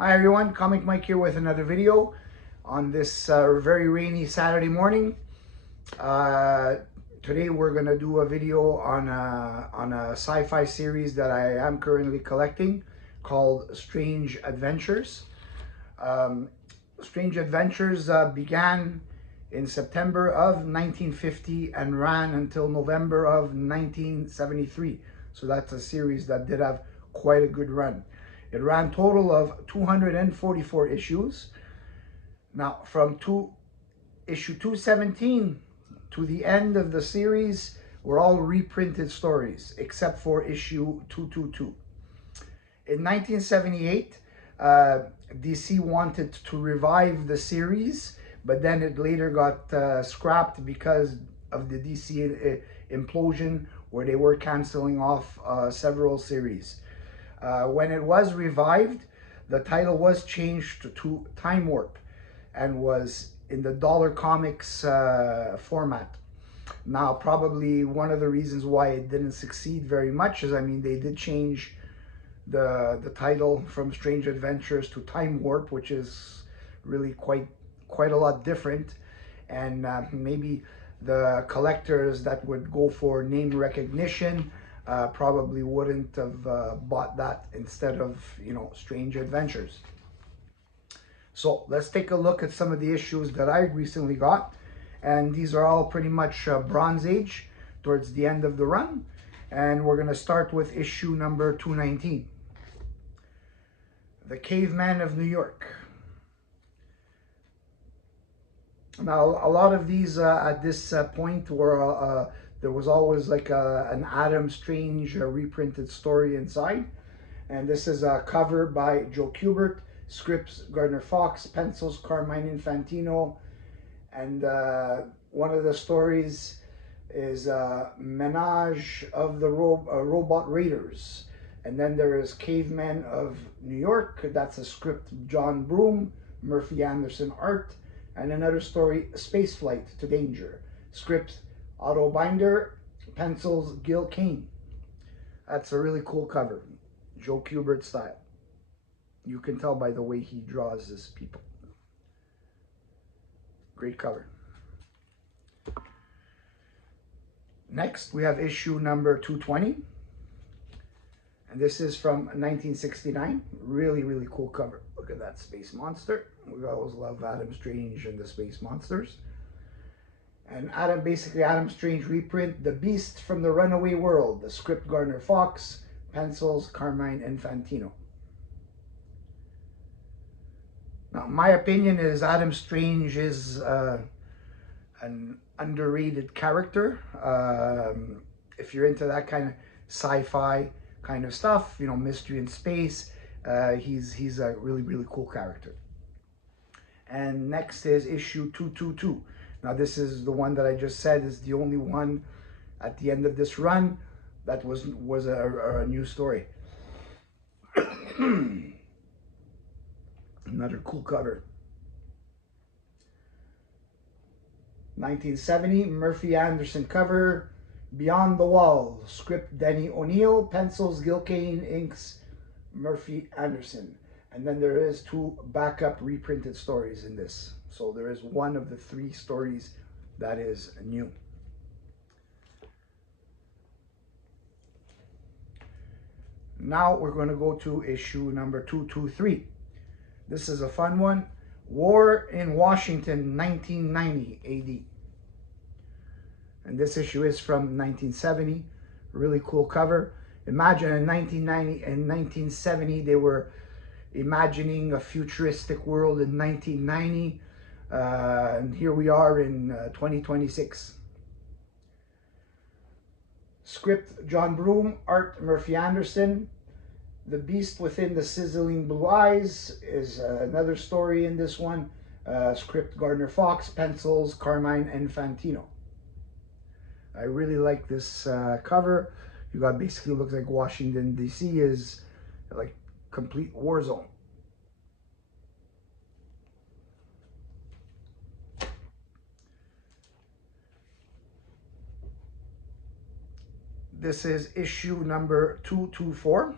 Hi everyone, Comic Mike here with another video on this very rainy Saturday morning. Uh, Today we're going to do a video on a sci-fi series that I am currently collecting called Strange Adventures. Um, Strange Adventures began in September of 1950 and ran until November of 1973. So that's a series that did have quite a good run. It ran total of 244 issues. Now, from issue 217 to the end of the series were all reprinted stories, except for issue 222. In 1978, DC wanted to revive the series, but then it later got scrapped because of the DC implosion, where they were canceling off several series. When it was revived, the title was changed to Time Warp and was in the Dollar Comics format. Now, probably one of the reasons why it didn't succeed very much is, they did change the title from Strange Adventures to Time Warp, which is really quite a lot different, and maybe the collectors that would go for name recognition probably wouldn't have bought that instead of, Strange Adventures. So let's take a look at some of the issues that I recently got, and these are all pretty much Bronze Age towards the end of the run, and we're going to start with issue number 219. The Caveman of New York. Now, a lot of these at this point were, there was always like an Adam Strange reprinted story inside. And this is a cover by Joe Kubert, scripts Gardner Fox, pencils Carmine Infantino. And one of the stories is Menage of the Robot Raiders. And then there is Caveman of New York. That's a script John Broome, Murphy Anderson art. And another story, Space Flight to Danger. Script Otto Binder, pencils Gil Kane. That's a really cool cover. Joe Kubert style. You can tell by the way he draws his people. Great cover. Next, we have issue number 220. And this is from 1969. Really, really cool cover. Look at that space monster. We always love Adam Strange and the space monsters. And Adam Strange reprint, The Beast from the Runaway World. The script Gardner Fox, pencils Carmine Infantino. Now, my opinion is Adam Strange is an underrated character. If you're into that kind of sci-fi kind of stuff, mystery in space, he's a really, really cool character. And next is issue 222. Now, this is the one that I just said is the only one at the end of this run that was a new story. Another cool cover. 1970, Murphy Anderson cover, Beyond the Wall, script Denny O'Neil, pencils Gil Kane, inks Murphy Anderson. And then there is 2 backup reprinted stories in this. So there is one of the 3 stories that is new. Now we're going to go to issue number 223. This is a fun one. War in Washington, 1990 AD. And this issue is from 1970. Really cool cover. Imagine in 1990 and 1970, they were imagining a futuristic world in 1990. And here we are in 2026. Script John Broome, art Murphy Anderson. The Beast Within the Sizzling Blue Eyes is another story in this one. Script Gardner Fox, pencils Carmine Infantino. I really like this cover. You got basically looks like Washington DC is like complete war zone. This is issue number 224.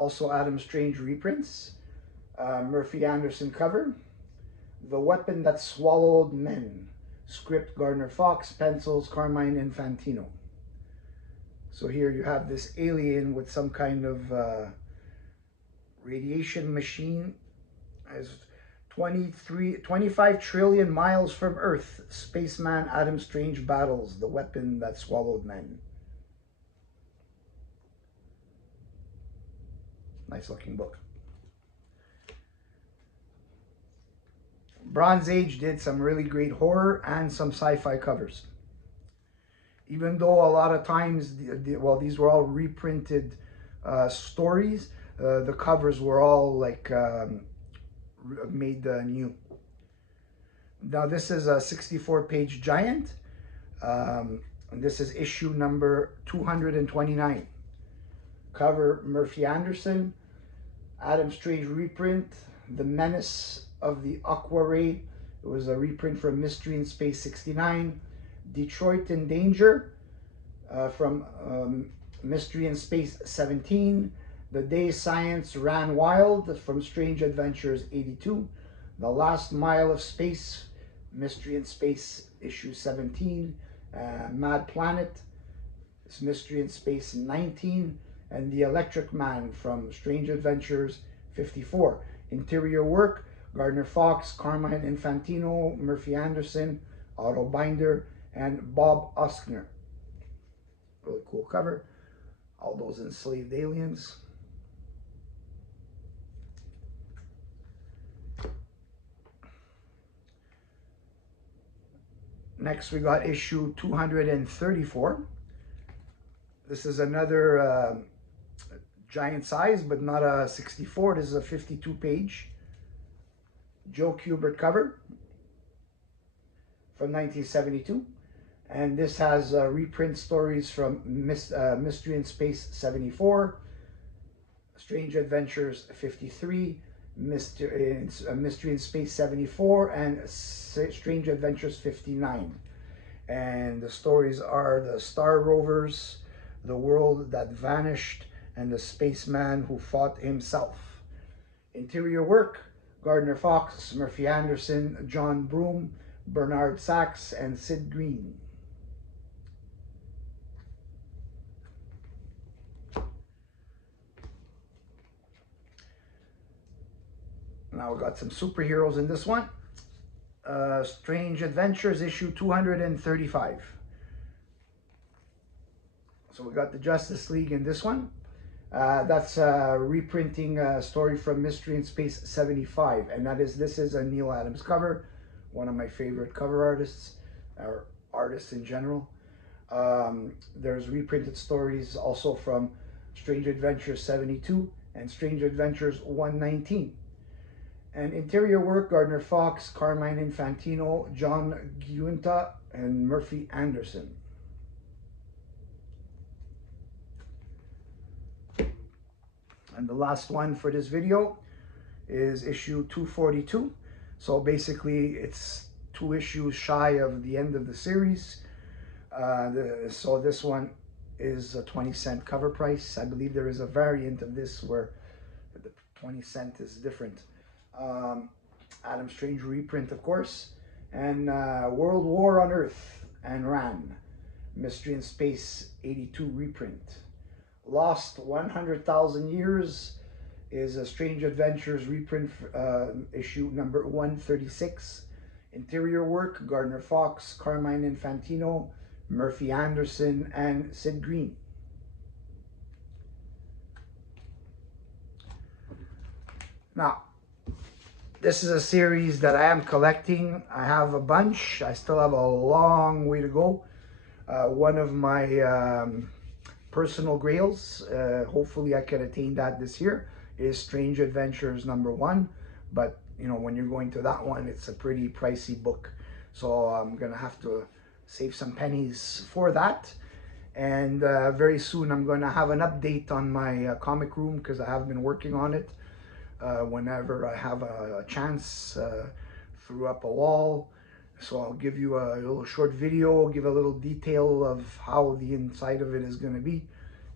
also Adam Strange reprints. Murphy Anderson cover. The Weapon That Swallowed Men. Script Gardner Fox, pencils Carmine Infantino. So here you have this alien with some kind of radiation machine. As 25 trillion miles from Earth, spaceman Adam Strange battles the weapon that swallowed men. Nice looking book. Bronze Age did some really great horror and some sci-fi covers. Even though a lot of times, well, these were all reprinted stories, the covers were all like made new. Now this is a 64-page giant. And this is issue number 229. Cover Murphy Anderson. Adam Strange reprint, The Menace of the Aqua Ray. It was a reprint from Mystery in Space 69. Detroit in Danger from Mystery in Space 17. The Day Science Ran Wild from Strange Adventures 82. The Last Mile of Space, Mystery in Space issue 17. Mad Planet, it's Mystery in Space 19. And The Electric Man from Strange Adventures 54. Interior work, Gardner Fox, Carmine Infantino, Murphy Anderson, Otto Binder, and Bob Uskner. Really cool cover. All those enslaved aliens. Next, we got issue 234. This is another giant size, but not a 64. This is a 52-page Joe Kubert cover from 1972. And this has reprint stories from Mystery in Space 74, Strange Adventures 53, Mystery in Space 74, and Strange Adventures 59. And the stories are the Star Rovers, The World That Vanished, and The Spaceman Who Fought Himself. Interior work, Gardner Fox, Murphy Anderson, John Broome, Bernard Sachs, and Sid Green. Now we got some superheroes in this one. Strange Adventures issue 235. So we got the Justice League in this one. That's reprinting a story from Mystery in Space 75, and this is a Neil Adams cover, one of my favorite cover artists, or artists in general. There's reprinted stories also from Strange Adventures 72 and Strange Adventures 119. And interior work, Gardner Fox, Carmine Infantino, John Giunta, and Murphy Anderson. And the last one for this video is issue 242. So basically it's 2 issues shy of the end of the series. So this one is a 20-cent cover price. I believe there is a variant of this where the 20-cent is different. Adam Strange reprint, of course, and World War on Earth and Ran, Mystery in Space 82 reprint. Lost 100,000 Years is a Strange Adventures reprint, issue number 136. Interior work, Gardner Fox, Carmine Infantino, Murphy Anderson, and Sid Green. Now, this is a series that I am collecting. I have a bunch. I still have a long way to go. One of my personal grails, hopefully I can attain that this year, is Strange Adventures #1. But, you know, when you're going to that one, it's a pretty pricey book. So I'm going to have to save some pennies for that. And very soon I'm going to have an update on my comic room, because I have been working on it. Whenever I have a chance, threw up a wall. So I'll give you a little short video, give a little detail of how the inside of it is going to be,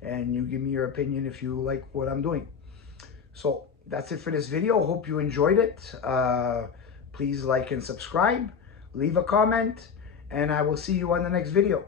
and you give me your opinion if you like what I'm doing. So that's it for this video. Hope you enjoyed it. Please like and subscribe, leave a comment, and I will see you on the next video.